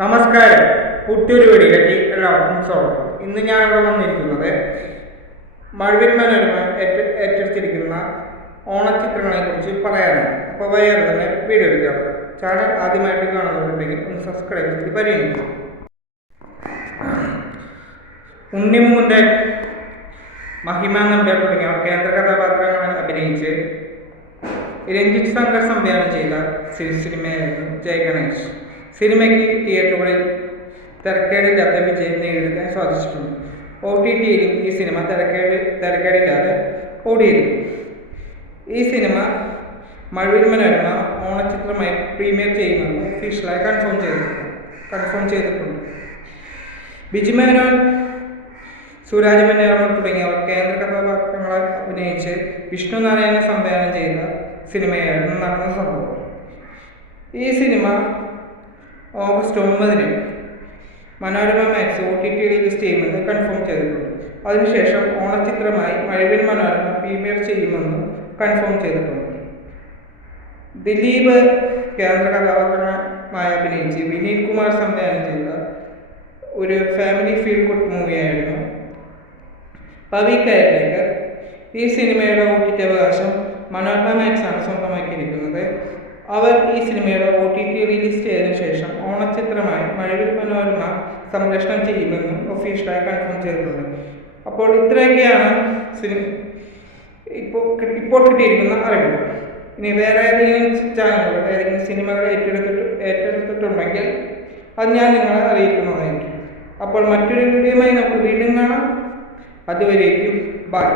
നമസ്കാരം. പുട്ടൂര് വീടിലേക്ക് എല്ലാവർക്കും സ്വാഗതം. ഇന്ന് ഞാൻ ഇവിടെ വന്നിരിക്കുന്നത് മഴവിൽ മനോരമ ഏറ്റ ഏറ്റെടുത്തിരിക്കുന്ന ഓണച്ചിത്രങ്ങളെ കുറിച്ച് പറയാനാണ്. അപ്പോൾ വേറെ തന്നെ വീഡിയോ എടുക്കാം. ചാനൽ ആദ്യമായിട്ട് കാണുന്നവരുണ്ടെങ്കിൽ ഒന്ന് സബ്സ്ക്രൈബ് ചെയ്ത് പരിഗണിക്കും ഉണ്ണിമുന്റെ മഹിമ നമ്പ്യാർ തുടങ്ങിയവർ കേന്ദ്ര കഥാപാത്രങ്ങളെ അഭിനയിച്ച് രഞ്ജിത് ശങ്കർ സംവിധാനം ചെയ്ത സിനിമയായിരുന്നു ജയ ഗണേഷ് സിനിമയ്ക്ക് തിയേറ്ററുകളിൽ തിരക്കേടില്ലാത്ത വിജയം നേടിയെടുക്കാൻ സാധിച്ചിട്ടുണ്ട്. ഒ ടി ടിയിലും ഈ സിനിമ തിരക്കേട് തിരക്കേടില്ലാതെ ഓടിയിരുന്നു. ഈ സിനിമ മഴവിൽ മനോരമ ഓണചിത്രമായി പ്രീമിയർ ചെയ്യുമെന്ന് ഒഫീഷ്യലായി കൺഫേം ചെയ്തിട്ടുണ്ട്. കൺഫേം ചെയ്തിട്ടുണ്ട്. ബിജു മേനോൻ സുരാജ് മനോരമ തുടങ്ങിയവർ കേന്ദ്ര കഥാപാത്രങ്ങളെ അഭിനയിച്ച് വിഷ്ണു നാരായണ സംവിധാനം ചെയ്യുന്ന സിനിമയായിരുന്നു നടന്ന സംഭവം. ഈ സിനിമ ഓഗസ്റ്റ് ഒമ്പതിന് Manorama max O T T release ചെയ്യുമെന്ന് കൺഫേം ചെയ്തിട്ടുണ്ട്. അതിനുശേഷം ഓണച്ചിത്രമായി മഴവിൽ മനോരമ പ്രീമിയർ ചെയ്യുമെന്നും കൺഫേം ചെയ്തിട്ടുണ്ട്. ദിലീപ് കേന്ദ്ര കഥാപാത്രമായി അഭിനയിച്ച് വിനീത് കുമാർ സംവിധാനം ചെയ്ത ഒരു ഫാമിലി ഫീൽ ഗുഡ് മൂവിയായിരുന്നു പവി കയറ്റേക്കർ ഈ സിനിമയുടെ ഒ ടി ടി അവകാശം മനോരമ മാക്സ് ആണ് സ്വന്തമാക്കിയിരിക്കുന്നത്. അവർ ഈ സിനിമയുടെ O T T release Mazhavil Manorama സംരക്ഷണം ചെയ്യുമെന്നും ഒഫീഷ്യലായി കൺഫേം ചെയ്തിട്ടുണ്ട്. അപ്പോൾ ഇത്രയൊക്കെയാണ് സിനിമ ഇപ്പോൾ ഇപ്പോൾ കിട്ടിയിരിക്കുന്ന അറിവുകൾ ഇനി വേറെ ഏതെങ്കിലും ചാനലുകൾ ഏതെങ്കിലും സിനിമകൾ ഏറ്റെടുത്തിട്ട് ഏറ്റെടുത്തിട്ടുണ്ടെങ്കിൽ അത് ഞാൻ നിങ്ങളെ അറിയിക്കുന്നതായിരിക്കും. അപ്പോൾ മറ്റൊരു വീഡിയോയുമായി നമുക്ക് വീണ്ടും കാണാം. അതുവരേക്കും ബൈ